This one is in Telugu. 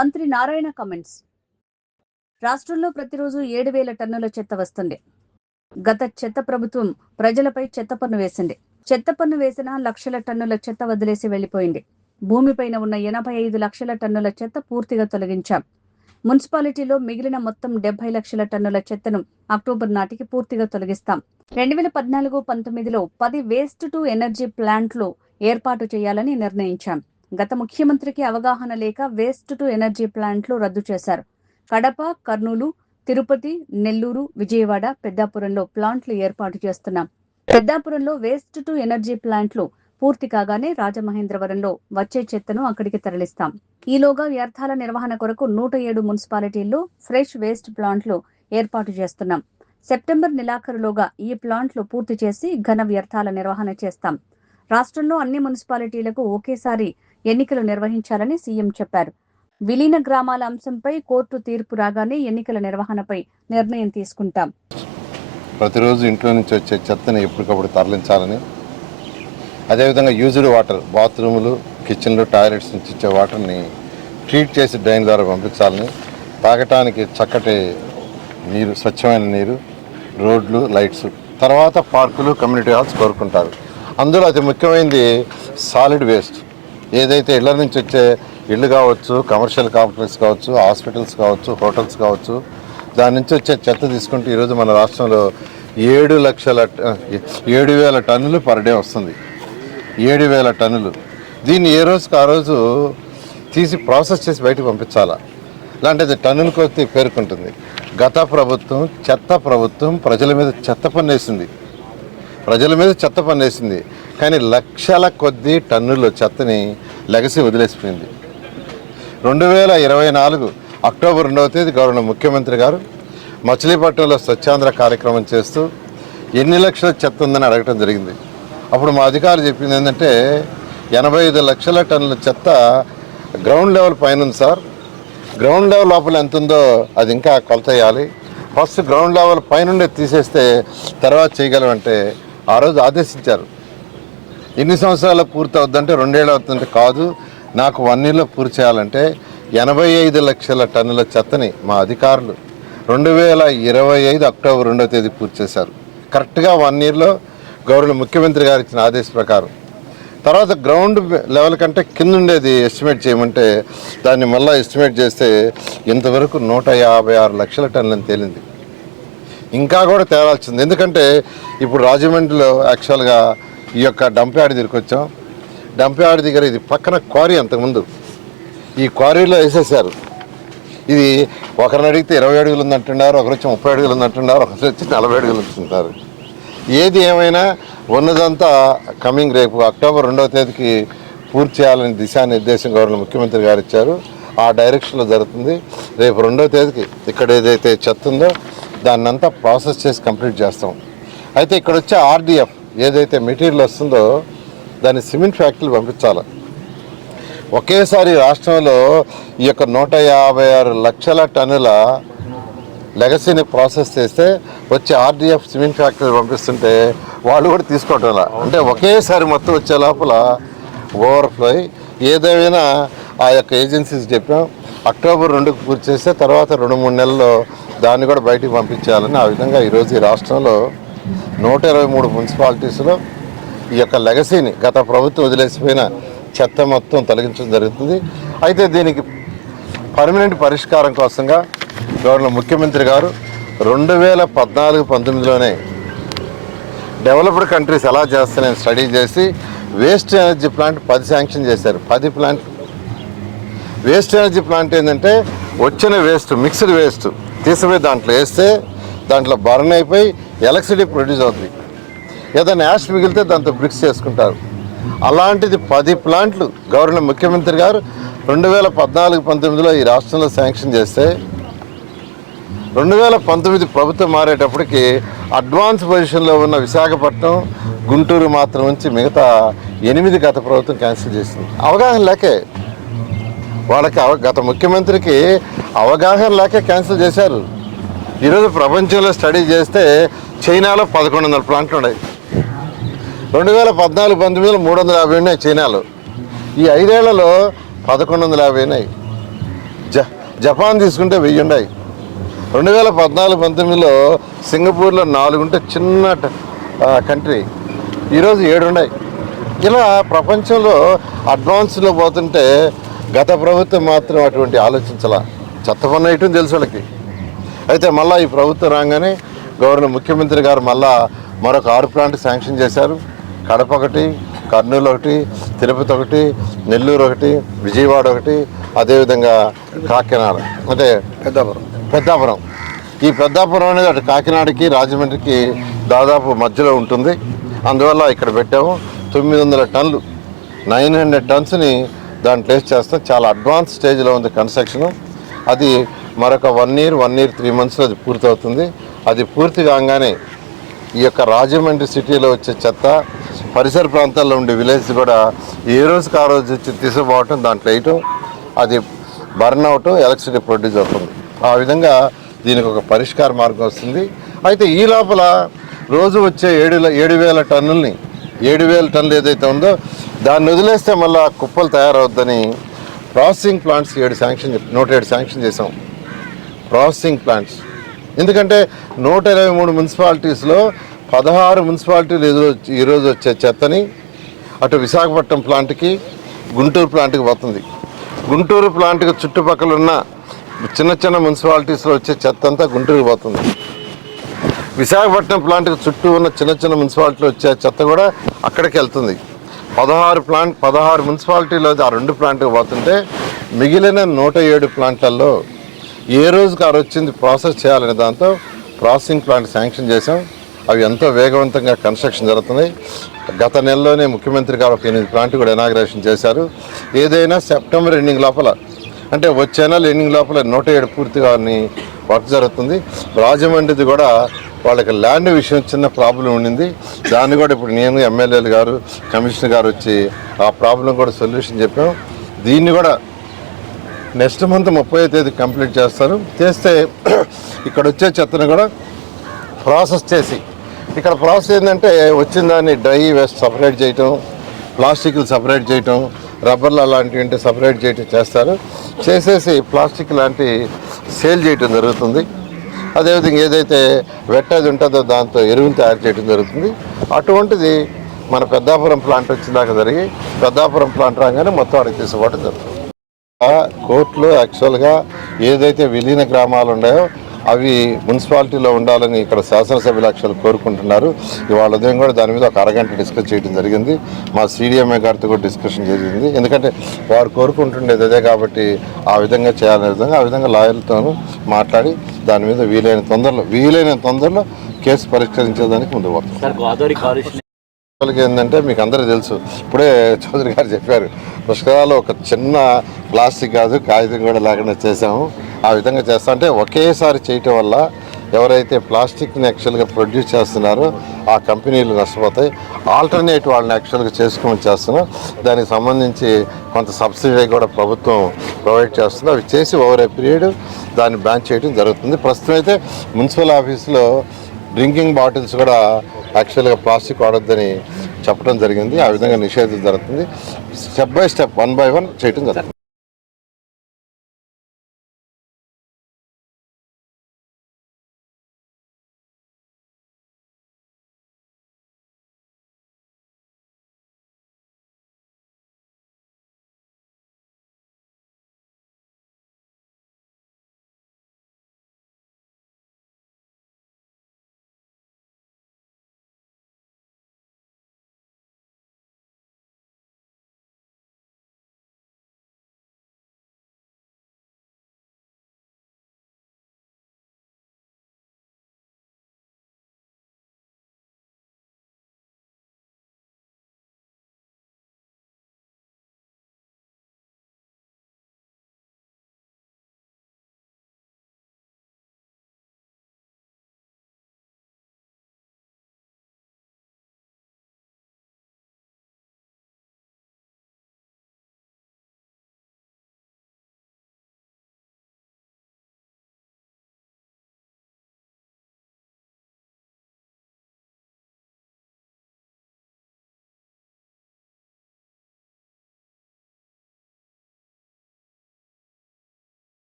మంత్రి నారాయణ కామెంట్స్. రాష్ట్రంలో ప్రతిరోజు 7,000 టన్నుల చెత్త వస్తుంది. గత చెత్త ప్రభుత్వం ప్రజలపై చెత్త పన్ను వేసింది. చెత్త పన్ను వేసిన లక్షల టన్నుల చెత్త వదిలేసి వెళ్లిపోయింది. భూమిపైన ఉన్న 85 లక్షల టన్నుల చెత్త పూర్తిగా తొలగించాం. మున్సిపాలిటీలో మిగిలిన మొత్తం 70 లక్షల టన్నుల చెత్తను అక్టోబర్ నాటికి పూర్తిగా తొలగిస్తాం. 2014-19లో 10 వేస్ట్ టు ఎనర్జీ ప్లాంట్లు ఏర్పాటు చేయాలని నిర్ణయించాం. గత ముఖ్యమంత్రికి అవగాహన లేక వేస్ట్ టు ఎనర్జీ ప్లాంట్లు రద్దు చేశారు. కడప, కర్నూలు, తిరుపతి, నెల్లూరు, విజయవాడ, పెద్దాపురంలో ప్లాంట్లు ఏర్పాటు చేస్తున్నాం. పెద్దాపురంలో వేస్ట్ టు ఎనర్జీ ప్లాంట్లు పూర్తి కాగానే రాజమహేంద్రవరంలో వచ్చే చెత్తను అక్కడికి తరలిస్తాం. ఈలోగా వ్యర్థాల నిర్వహణ కొరకు 107 మున్సిపాలిటీల్లో ఫ్రెష్ వేస్ట్ ప్లాంట్లు ఏర్పాటు చేస్తున్నాం. సెప్టెంబర్ నెలాఖరులోగా ఈ ప్లాంట్లు పూర్తి చేసి ఘన వ్యర్థాల నిర్వహణ చేస్తాం. రాష్ట్రంలో అన్ని మున్సిపాలిటీలకు ఒకేసారి ఎన్నికలు నిర్వహించాలని సీఎం చెప్పారు. విలీన గ్రామాల అంశంపై కోర్టు తీర్పు రాగానే ఎన్నికల నిర్వహణపై నిర్ణయం తీసుకుంటాం. ప్రతిరోజు ఇంట్లో నుంచి వచ్చే చెత్తని ఎప్పటికప్పుడు తరలించాలని, అదేవిధంగా యూజ్డ్ వాటర్, బాత్రూములు, కిచెన్లు, టాయిలెట్స్ నుంచి ఇచ్చే వాటర్ని ట్రీట్ చేసి డ్రైన్ ద్వారా పంపించాలని, తాగటానికి చక్కటి నీరు, స్వచ్ఛమైన నీరు, రోడ్లు, లైట్స్, తర్వాత పార్కులు, కమ్యూనిటీ హాల్స్ కోరుకుంటారు. అందులో అతి ముఖ్యమైనది సాలిడ్ వేస్ట్. ఏదైతే ఇళ్ల నుంచి వచ్చే ఇళ్ళు కావచ్చు, కమర్షియల్ కాంప్లెక్స్ కావచ్చు, హాస్పిటల్స్ కావచ్చు, హోటల్స్ కావచ్చు, దాని నుంచి వచ్చే చెత్త తీసుకుంటే ఈరోజు మన రాష్ట్రంలో 7,000 టన్నులు పర్ డే వస్తుంది. 7,000 టన్నులు. దీన్ని ఏ రోజుకి ఆ రోజు తీసి ప్రాసెస్ చేసి బయటకు పంపించాలా. ఇలాంటిది టన్నుల కొద్ది పేర్కొంటుంది. గత ప్రభుత్వం, చెత్త ప్రభుత్వం ప్రజల మీద చెత్త పన్నేసింది. కానీ లక్షల కొద్ది టన్నుల చెత్తని లెగసి వదిలేసిపోయింది. 2024 అక్టోబర్ 2వ తేదీ గౌరవ ముఖ్యమంత్రి గారు మచిలీపట్నంలో స్వచ్ఛాంధ్ర కార్యక్రమం చేస్తూ ఎన్ని లక్షల చెత్త ఉందని అడగటం జరిగింది. అప్పుడు మా అధికారులు చెప్పింది ఏంటంటే 85 లక్షల టన్నుల చెత్త గ్రౌండ్ లెవెల్ పైన ఉంది సార్. గ్రౌండ్ లెవెల్ లోపల ఎంత ఉందో అది ఇంకా కొలత వేయాలి. ఫస్ట్ గ్రౌండ్ లెవెల్ పైనుండే తీసేస్తే తర్వాత చేయగలమంటే ఆ రోజు ఆదేశించారు. ఎన్ని సంవత్సరాలు పూర్తి అవుద్దంటే 2 ఏళ్ళు అవుతుందంటే కాదు, నాకు 1 ఇయర్లో పూర్తి చేయాలంటే 85 లక్షల టన్నుల చెత్తని మా అధికారులు 2025 అక్టోబర్ 2వ తేదీ పూర్తి చేశారు. కరెక్ట్గా 1 ఇయర్లో గౌరవ ముఖ్యమంత్రి గారు ఇచ్చిన ఆదేశ ప్రకారం. తర్వాత గ్రౌండ్ లెవెల్ కంటే కింద ఉండేది ఎస్టిమేట్ చేయమంటే దాన్ని మళ్ళీ ఎస్టిమేట్ చేస్తే ఇంతవరకు 156 లక్షల టన్నులని తేలింది. ఇంకా కూడా తేలాల్సింది. ఎందుకంటే ఇప్పుడు రాజమండ్రిలో యాక్చువల్గా ఈ యొక్క డంప్ యార్డ్ దగ్గరికి వచ్చాం. డంప్ యార్డ్ దగ్గర ఇది పక్కన క్వారీ, అంతకుముందు ఈ క్వారీలో వేసేసారు. ఇది ఒకరిని అడిగితే 20 అడుగులు ఉందంటున్నారు, ఒకరు వచ్చి 30 అడుగులు ఉందంటున్నారు, ఒకరు వచ్చి 40 అడుగులు ఉంటున్నారు. ఏది ఏమైనా ఉన్నదంతా కమింగ్ రేపు అక్టోబర్ 2వ తేదీకి పూర్తి చేయాలని దిశానిర్దేశం గౌరవ ముఖ్యమంత్రి గారు ఇచ్చారు. ఆ డైరెక్షన్లో జరుగుతుంది. రేపు 2వ తేదీకి ఇక్కడ ఏదైతే చెత్త ఉందో దాన్నంతా ప్రాసెస్ చేసి కంప్లీట్ చేస్తాం. అయితే ఇక్కడ వచ్చే ఆర్డీఎఫ్ ఏదైతే మెటీరియల్ వస్తుందో దాన్ని సిమెంట్ ఫ్యాక్టరీలు పంపించాలి. ఒకేసారి రాష్ట్రంలో ఈ యొక్క 156 లక్షల టన్నుల లెగసీని ప్రాసెస్ చేస్తే వచ్చే ఆర్డీఎఫ్ సిమెంట్ ఫ్యాక్టరీ పంపిస్తుంటే వాళ్ళు కూడా తీసుకోవటం. అంటే ఒకేసారి మొత్తం వచ్చే లోపల ఓవర్ఫ్లో ఏదైనా ఆ యొక్క ఏజెన్సీస్ చెప్పాం అక్టోబర్ 2కి పూర్తి చేస్తే తర్వాత 2-3 నెలల్లో దాన్ని కూడా బయటికి పంపించాలని. ఆ విధంగా ఈరోజు ఈ రాష్ట్రంలో 123 మున్సిపాలిటీస్లో ఈ యొక్క లెగసీని గత ప్రభుత్వం వదిలేసిపోయిన చెత్త మొత్తం తొలగించడం జరుగుతుంది. అయితే దీనికి పర్మనెంట్ పరిష్కారం కోసంగా గౌరవ ముఖ్యమంత్రి గారు 2014-19లోనే డెవలప్డ్ కంట్రీస్ ఎలా చేస్తానని స్టడీ చేసి వేస్ట్ ఎనర్జీ ప్లాంట్ 10 శాంక్షన్ చేశారు. 10 ప్లాంట్ వేస్ట్ ఎనర్జీ ప్లాంట్ ఏంటంటే వచ్చిన వేస్ట్, మిక్స్డ్ వేస్ట్ తీసిపోయి దాంట్లో వేస్తే దాంట్లో బర్న్ అయిపోయి ఎలక్ట్రిసిటీ ప్రొడ్యూస్ అవుతుంది. ఏదైనా యాష్ మిగిలితే దాంతో బ్రిక్స్ చేసుకుంటారు. అలాంటిది 10 ప్లాంట్లు గవర్నర్ ముఖ్యమంత్రి గారు 2014-19లో ఈ రాష్ట్రంలో శాంక్షన్ చేస్తే 2019 ప్రభుత్వం మారేటప్పటికి అడ్వాన్స్ పొజిషన్లో ఉన్న విశాఖపట్నం, గుంటూరు మాత్రం నుంచి మిగతా 8 గత ప్రభుత్వం క్యాన్సిల్ చేసింది. అవగాహన లేకే వాళ్ళకి, గత ముఖ్యమంత్రికి అవగాహన లేకే క్యాన్సిల్ చేశారు. ఈరోజు ప్రపంచంలో స్టడీ చేస్తే చైనాలో 1100 ప్లాంట్లు ఉన్నాయి. 2014-19లో 350 ఉన్నాయి చైనాలో. ఈ 5 ఏళ్లలో 1150 ఉన్నాయి. జపాన్ తీసుకుంటే 1000 ఉన్నాయి. 2014-19లో సింగపూర్లో 4 ఉంటే చిన్న కంట్రీ, ఈరోజు 7 ఉన్నాయి. ఇలా ప్రపంచంలో అడ్వాన్స్లో పోతుంటే గత ప్రభుత్వం మాత్రం అటువంటి ఆలోచించాల. చెత్త పన్ను వేయటం తెలుసు వాళ్ళకి. అయితే మళ్ళీ ఈ ప్రభుత్వం రాగానే ముఖ్యమంత్రి గారు మళ్ళా మరొక 6 ప్లాంట్ శాంక్షన్ చేశారు. కడప ఒకటి, కర్నూలు ఒకటి, తిరుపతి ఒకటి, నెల్లూరు ఒకటి, విజయవాడ ఒకటి, అదేవిధంగా కాకినాడ అంటే పెద్దాపురం. ఈ పెద్దాపురం అనేది అటు కాకినాడకి రాజమండ్రికి దాదాపు మధ్యలో ఉంటుంది. అందువల్ల ఇక్కడ పెట్టాము. 900 టన్నులు 900 టన్స్ని దాన్ని టేస్ట్ చేస్తాం. చాలా అడ్వాన్స్ స్టేజ్లో ఉంది కన్స్ట్రక్షన్. అది మరొక 1 year 3 monthsలో అది పూర్తవుతుంది. అది పూర్తి కాగానే ఈ యొక్క రాజమండ్రి సిటీలో వచ్చే చెత్త, పరిసర ప్రాంతాల్లో ఉండే విలేజ్ కూడా ఏ రోజుకి ఆ రోజు వచ్చి తీసుకుపోవటం, దాంట్లో వేయటం, అది బర్న్ అవటం, ఎలక్ట్రిసిటీ ప్రొడ్యూస్ అవుతుంది. ఆ విధంగా దీనికి ఒక పరిష్కార మార్గం వస్తుంది. అయితే ఈ లోపల రోజు వచ్చే 7,000 టన్నుల్ని 7,000 టన్నులు ఏదైతే ఉందో దాన్ని వదిలేస్తే మళ్ళీ కుప్పలు తయారవుద్దని ప్రాసెసింగ్ ప్లాంట్స్ 107 శాంక్షన్ చేసాం. ప్రాసెసింగ్ ప్లాంట్స్ ఎందుకంటే 123 మున్సిపాలిటీస్లో 16 మున్సిపాలిటీలు ఈరోజు వచ్చే చెత్తని అటు విశాఖపట్నం ప్లాంట్కి, గుంటూరు ప్లాంట్కి పోతుంది. గుంటూరు ప్లాంట్కి చుట్టుపక్కల ఉన్న చిన్న చిన్న మున్సిపాలిటీస్లో వచ్చే చెత్త అంతా గుంటూరుకి పోతుంది. విశాఖపట్నం ప్లాంట్కి చుట్టూ ఉన్న చిన్న చిన్న మున్సిపాలిటీలో వచ్చే చెత్త కూడా అక్కడికి వెళ్తుంది. 16 మున్సిపాలిటీలో ఆ 2 ప్లాంట్కి పోతుంటే మిగిలిన 107 ప్లాంట్లలో ఏ రోజుకి ఆ వచ్చింది ప్రాసెస్ చేయాలనే దాంతో ప్రాసెసింగ్ ప్లాంట్ శాంక్షన్ చేసాం. అవి ఎంతో వేగవంతంగా కన్స్ట్రక్షన్ జరుగుతున్నాయి. గత నెలలోనే ముఖ్యమంత్రి గారు ఒక 8 ప్లాంట్ కూడా ఇనాగ్రేషన్ చేశారు. ఏదైనా సెప్టెంబర్ ఎండింగ్ లోపల, అంటే వచ్చే నెల ఎండింగ్ లోపల 107 పూర్తిగా వర్క్ జరుగుతుంది. రాజమండ్రిది కూడా వాళ్ళకి ల్యాండ్ విషయం చిన్న ప్రాబ్లం ఉండింది. దాన్ని కూడా ఇప్పుడు నేను, ఎమ్మెల్యేలు గారు, కమిషనర్ గారు వచ్చి ఆ ప్రాబ్లం కూడా సొల్యూషన్ చెప్పాం. దీన్ని కూడా నెక్స్ట్ మంత్ 30వ తేదీ కంప్లీట్ చేస్తారు. చేస్తే ఇక్కడ వచ్చే చెత్తను కూడా ప్రాసెస్ చేసి, ఇక్కడ ప్రాసెస్ ఏంటంటే వచ్చిన దాన్ని డ్రై వేస్ట్ సపరేట్ చేయటం, ప్లాస్టిక్లు సపరేట్ చేయటం, రబ్బర్లు అలాంటివి సపరేట్ చేయటం చేస్తారు. చేసేసి ప్లాస్టిక్ లాంటి సేల్ చేయటం జరుగుతుంది. అదేవిధంగా ఏదైతే వెట్టది ఉంటుందో దాంతో ఎరువుని తయారు చేయడం జరుగుతుంది. అటువంటిది మన పెద్దాపురం ప్లాంట్ వచ్చిందాకా జరిగి పెద్దాపురం ప్లాంట్ రాగానే మొత్తం అక్కడికి తీసుకోవడం జరుగుతుంది. కోర్టులో యాక్చువల్గా ఏదైతే విలీన గ్రామాలు ఉన్నాయో అవి మున్సిపాలిటీలో ఉండాలని ఇక్కడ శాసనసభ్యులు యాక్చువల్ కోరుకుంటున్నారు. ఇవాళ ఉదయం కూడా దాని మీద ఒక అరగంట డిస్కస్ చేయడం జరిగింది. మా CDMA గారితో కూడా డిస్కషన్ జరిగింది. ఎందుకంటే వారు కోరుకుంటుండేది అదే కాబట్టి ఆ విధంగా చేయాలనే విధంగా ఆ విధంగా లాయర్లతోనూ మాట్లాడి దాని మీద వీలైన తొందరలో కేసు పరిష్కరించేదానికి ముందు పోతాం. ఏంటంటే మీకు అందరూ తెలుసు, ఇప్పుడే చౌదరి గారు చెప్పారు, పుష్కరాలు ఒక చిన్న ప్లాస్టిక్ కాదు కాగితం కూడా లేకుండా చేసాము. ఆ విధంగా చేస్తా అంటే ఒకేసారి చేయటం వల్ల ఎవరైతే ప్లాస్టిక్ని యాక్చువల్గా ప్రొడ్యూస్ చేస్తున్నారో ఆ కంపెనీలు నష్టపోతాయి. ఆల్టర్నేట్ వాళ్ళని యాక్చువల్గా చేసుకోమని చేస్తున్నాం. దానికి సంబంధించి కొంత సబ్సిడీ కూడా ప్రభుత్వం ప్రొవైడ్ చేస్తుంది. అవి చేసి ఓవర్ ఏ పీరియడ్ దాన్ని బ్యాన్ చేయడం జరుగుతుంది. ప్రస్తుతం అయితే మున్సిపల్ ఆఫీస్లో డ్రింకింగ్ బాటిల్స్ కూడా యాక్చువల్గా ప్లాస్టిక్ వాడొద్దని చెప్పడం జరిగింది. ఆ విధంగా నిషేధం జరుగుతుంది. స్టెప్ బై స్టెప్ 1 by 1 చేయడం జరుగుతుంది.